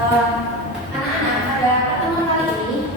Anak-anak, pada pertemuan kali ini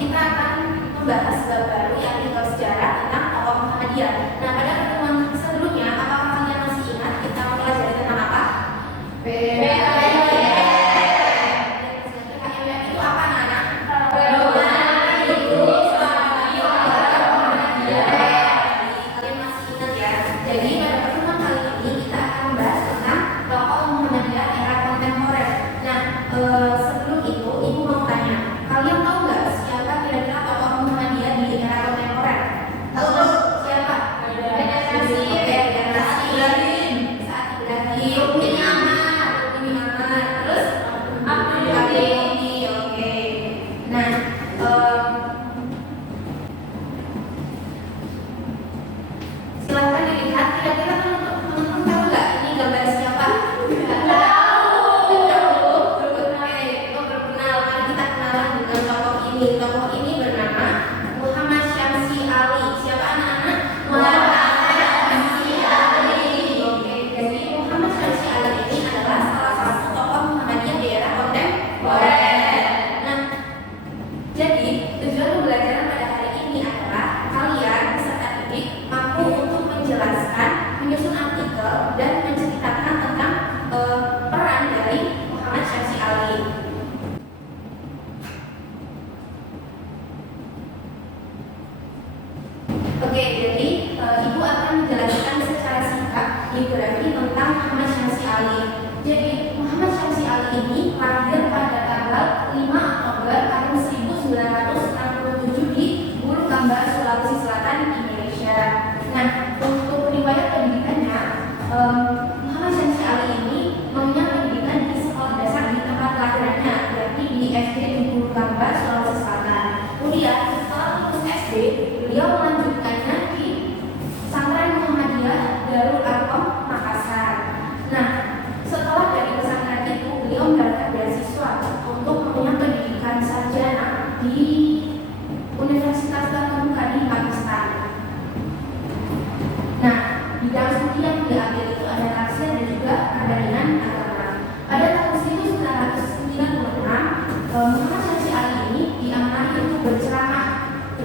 kita akan membahas bab baru yakni bab sejarah tentang tokoh Muhammadiyah. Nah, pada pertemuan sebelumnya, apakah kalian masih ingat kita mempelajari tentang apa? PKIM. Itu apa, anak? Kalian masih ingat ya? Jadi pada pertemuan kali ini kita akan membahas tentang tokoh Muhammadiyah era kontemporer. Nah, sebelum itu, ibu mau tanya, kalian tahu nggak siapa kira-kira tokoh Muhammadiyah di era kontemporer? Tahu? Siapa? Generasi. Saat Ibrahim, Umi Ahmad, terus Abdul Muti. Oke. Nah, silahkan dilihat. Kira-kira teman-teman tahu nggak ini gambar siapa? Tokoh ini bernama Muhammad Syamsi Ali. Siapa anak-anak? Muhammad Syamsi Ali. Oke, jadi Muhammad Syamsi Ali ini adalah salah satu tokoh Muhammadiyah di era kontemporer. Nah, jadi tujuan pembelajaran pada hari ini adalah kalian peserta didik mampu untuk menjelaskan, menyusun artikel dan menceritakan tentang peran dari Muhammad Syamsi Ali. Oke, jadi ibu akan menjelaskan secara singkat biografi tentang Muhammad Syamsi Ali. Jadi Muhammad Syamsi Ali ini lahir pada tanggal 5 Oktober tahun 1967 di Bulukumba, Sulawesi Selatan, Indonesia. Nah, untuk riwayat pendidikannya, Muhammad Syamsi Ali ini mengenyam pendidikan di sekolah dasar di tempat kelahirannya, yakni di SD di Bulukumba, Sulawesi Selatan. Kemudian setelah lulus SD, beliau melanjutkannya di Pesantren Muhammadiyah Darul Arqam, Makassar. Nah, setelah dari pesantren itu, beliau mendapatkan beasiswa untuk mengenyam pendidikan sarjana di Universitas Terkemuka di Pakistan. Nah, bidang studi yang diambil itu ada tafsir dan juga perbandingan agama. Pada tahun 1996, Muhammad Syamsi Ali ini diamanahi untuk berceramah di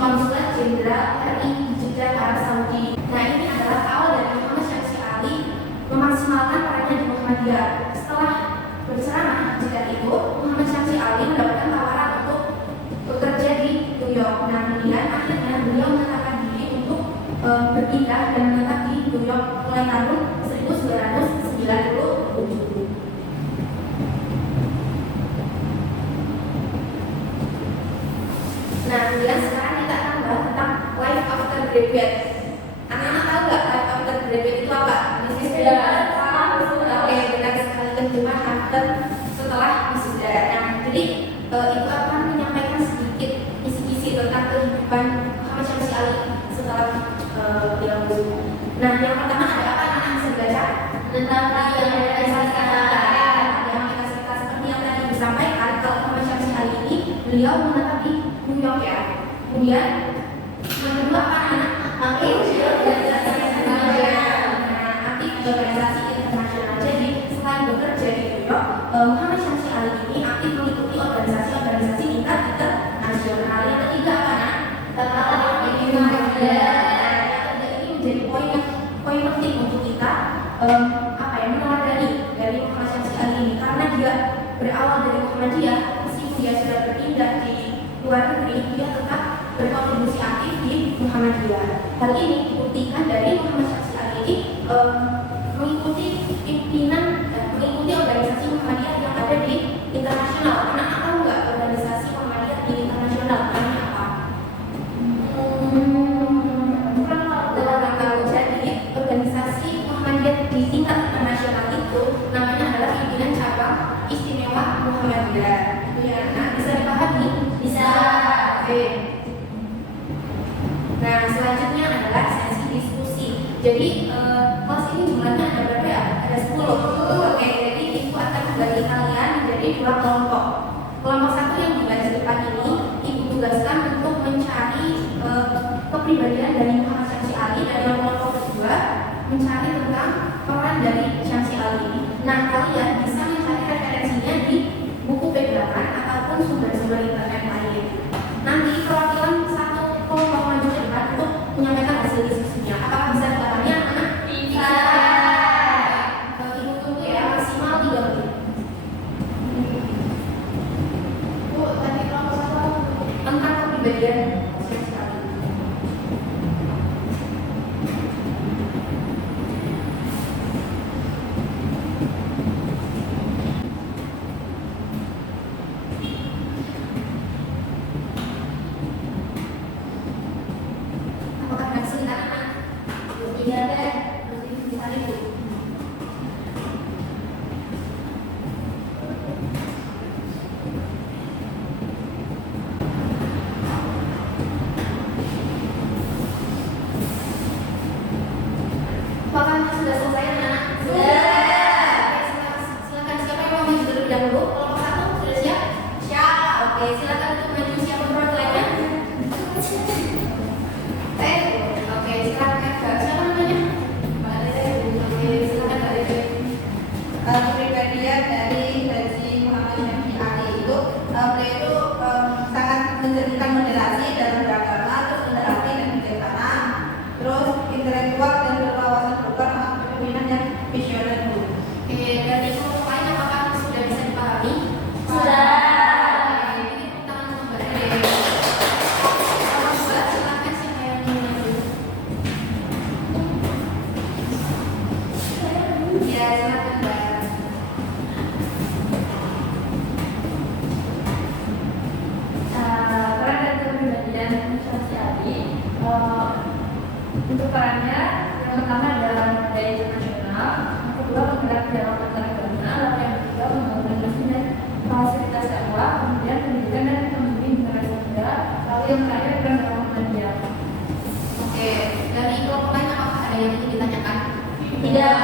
Konsulat Jenderal RI di Jeddah, Arab Saudi. Nah, ini adalah awal dari Muhammad Syamsi Ali memaksimalkan perannya di Muhammadiyah. Setelah berceramah di Jeddah itu, Muhammad Syamsi Ali mendapatkan tawaran untuk bekerja di New York. Nah, kemudian akhirnya beliau menetapkan diri untuk berpindah dan menetap di New York mulai tahun 1997. Nah, kemudian sekarang kita akan bahas tentang life after graduate. Anak-anak tahu nggak life after graduate itu apa? Wisuda. Oke, benar sekali, kehidupan after setelah wisuda. Nah, jadi itu akan menyampaikan sedikit isi-isi tentang kehidupan Muhammad Syamsi Ali setelah beliau wisuda. Nah, yang pertama ada apa? Anak-anak bisa baca tentang yang seperti yang tadi disampaikan. Kalau Muhammad Syamsi Ali ini beliau menetap di New York ya. Kemudian yang kedua apa anak? Aktif organisasi internasional. Jadi selain bekerja di New York, Muhammad Syamsi Ali ini aktif mengikuti organisasi-organisasi tingkat internasional. Yang ketiga apa anak? Yang ini menjadi poin penting untuk kita meneladani dari Muhammad Syamsi Ali ini, karena dia berawal dari Muhammadiyah, meskipun dia sudah berpindah di luar negeri, dia tetap berkontribusi aktif di Muhammadiyah. Hal ini dibuktikan dari Muhammad Syamsi Ali ini mengikuti organisasi Muhammadiyah yang ada di internasional. Anak-anak tahu nggak organisasi Muhammadiyah di internasional namanya apa? Kurang tahu. Jadi organisasi Muhammadiyah di tingkat internasional itu namanya adalah Pimpinan Cabang Istimewa Muhammadiyah. Itu ya, nah bisa dipahami? Bisa. Oke. Nah, selanjutnya adalah sesi diskusi. Jadi kelas ini jumlahnya ada berapa ya? Ada 10. Oke, jadi ibu akan membagi kalian menjadi 2 kelompok. Kelompok 1 yang di baris depan ini, ibu tugaskan untuk mencari kepribadian dari Muhammad Syamsi Ali, dan yang kelompok kedua mencari tentang peran dari Syamsi Ali. Nah, kalian bisa mencari referensinya di pribadian Syamsi Ali. Apakah ada kesulitan anak? Tidak ada. Bisa ibu. Apakah sudah selesai anak? Sudah. Oke, silakan siapa yang mau maju terlebih dahulu? Kelompok satu sudah siap? Siap. Oke, silakan untuk maju siapa perwakilannya? Oke, silakan Kak. Siapa namanya? Mbak Dede. Oke, silakan Mbak Dede. Kepribadian dari Haji Muhammad Syamsi Ali itu beliau itu sangat mencerminkan moderasi dalam beragama, terus rendah hati dan bijaksana, terus intelektual dan berwawasan global, kepemimpinan yang visioner. Oke, dari kelompok lain apakah sudah bisa dipahami? Sudah. Oke, ini tangan sama Mbak Dede. Kelompok dua, silakan siapa yang ingin maju? Ya, silakan Mbak. Peran dan kepribadian Syamsi Ali, untuk perannya yang pertama adalah budaya internasional, yang kedua menggerak dalam antaragama, lalu yang ketiga membangun industri dan fasilitas dakwah, kemudian pendidikan dan pembimbing generasi muda, lalu yang terakhir peran dalam Muhammadiyah. Oke, dari kelompok lain apakah ada yang ingin ditanyakan? Tidak.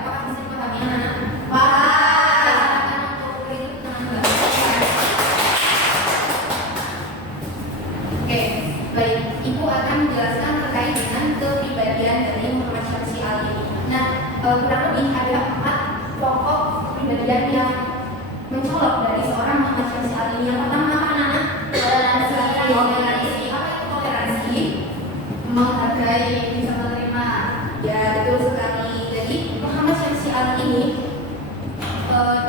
Apakah bisa dipahami anak-anak? Silakan untuk berikut tangan Mbak. Oke, baik. Ibu akan menjelaskan terkait dengan kepribadian dari Muhammad Syamsi Ali. Nah, kurang lebih ada 4 pokok kepribadian yang mencolok dari seorang Muhammad Syamsi Ali. Yang pertama apa anak-anak? Toleransi. Toleransi. Apa itu toleransi? Menghargai, bisa menerima. Ya, betul sekali. Jadi Muhammad Syamsi Ali ini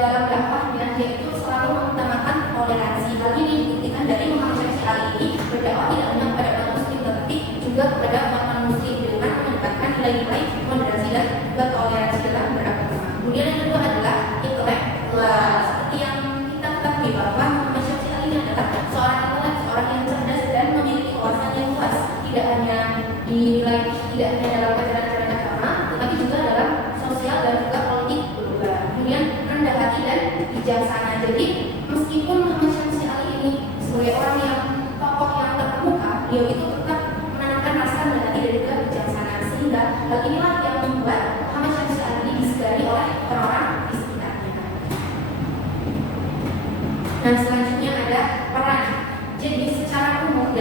dalam dakwahnya dia itu selalu mengutamakan toleransi. Hal ini dibuktikan dari Muhammad Syamsi Ali ini berdakwah tidak hanya kepada umat muslim tetapi juga kepada umat non-muslim dengan menempatkan nilai-nilai moderasi dan juga toleransi dalam beragama. Kemudian yang kedua adalah intelektual. Seperti yang kita ketahui bahwa Muhammad Syamsi Ali ini adalah seorang intelek, seorang yang cerdas dan memiliki wawasan yang luas. Tidak hanya dalam ajaran-ajaran agama, tetapi juga dalam sosial dan juga politik global. Kemudian rendah hati dan bijaksana. Jadi meskipun Muhammad Syamsi Ali ini sebagai orang yang tokoh yang terkemuka, beliau itu tetap menanamkan rasa rendah hati dan juga bijaksana. Sehingga hal inilah yang membuat Muhammad Syamsi Ali ini disegani oleh orang-orang di sekitarnya. Nah, selanjutnya ada peran. Jadi secara umum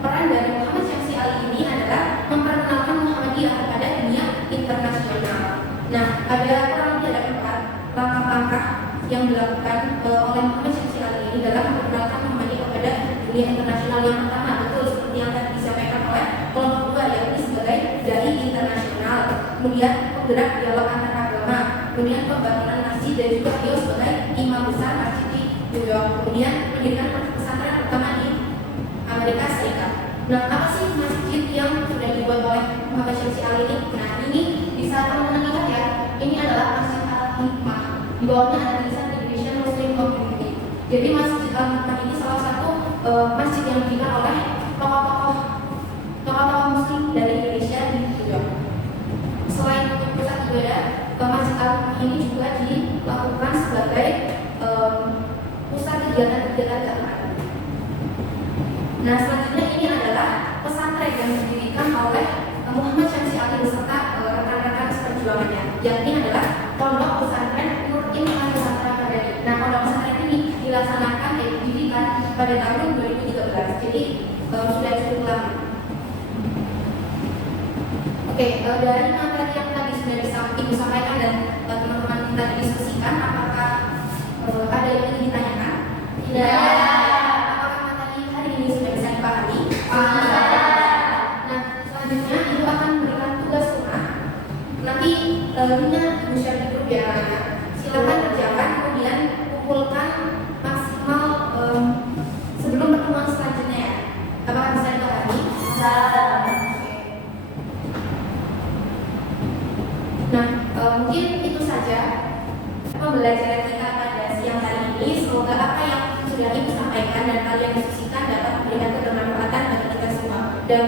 peran dari Muhammad Syamsi Ali ini adalah memperkenalkan Muhammadiyah kepada dunia internasional. Nah, ada kurang lebih ada 4 langkah-langkah yang dilakukan oleh Muhammad Syamsi Ali ini dalam memperkenalkan Muhammadiyah kepada dunia internasional. Yang pertama, betul seperti yang tadi disampaikan oleh kelompok 2, yakni sebagai dai internasional, kemudian penggerak dialog antar agama, kemudian pembangunan masjid dan juga beliau sebagai imam besar masjid di New York, kemudian mendirikan pesantren pertama di Amerika Serikat. Nah, apa sih masjid yang sudah dibuat oleh Muhammad Syamsi Ali ini? Nah, ini bisa teman-teman lihat ya. Ini adalah Masjid Al-Hikmah. Di bawahnya ada tulisan Indonesian Muslim Community. Jadi Masjid Al-Hikmah ini salah satu masjid yang didirikan oleh tokoh-tokoh Muslim dari Indonesia di New York. Selain untuk pusat ibadah, Masjid Al-Hikmah ini juga dilakukan sebagai pusat kegiatan-kegiatan keagamaan. Nah, selanjutnya ini adalah pesantren yang didirikan oleh Muhammad Syamsi Ali beserta rekan-rekan seperjuangannya, yakni adalah Pondok Pesantren Nur Insan Nusantara Academy. Nah, pondok pesantren ini dilaksanakan dan didirikan pada tahun 2013, jadi sudah cukup lama. Oke, dari materi yang tadi sudah Ibu sampaikan dan teman-teman tadi diskusikan, apakah ada yang ingin ditanyakan? Tidak. Tentunya Ibu share di grup ya, silakan kerjakan, kemudian kumpulkan maksimal sebelum pembelajaran kita pada siang hari ini. Semoga apa yang sudah Ibu sampaikan dan kalian diskusikan dapat memberikan kebermanfaatan bagi kita semua. Dan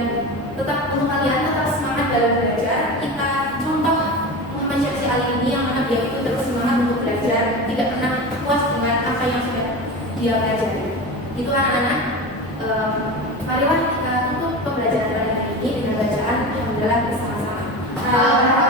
tetap untuk kalian tetap semangat dalam belajar. Kita contoh Muhammad Syamsi Ali ini yang mana dia itu terus semangat untuk belajar, tidak pernah puas dengan apa yang sudah dia pelajari. Itu anak-anak. Marilah kita tutup pembelajaran pada hari ini dengan bacaan alhamdulillah bersama-sama.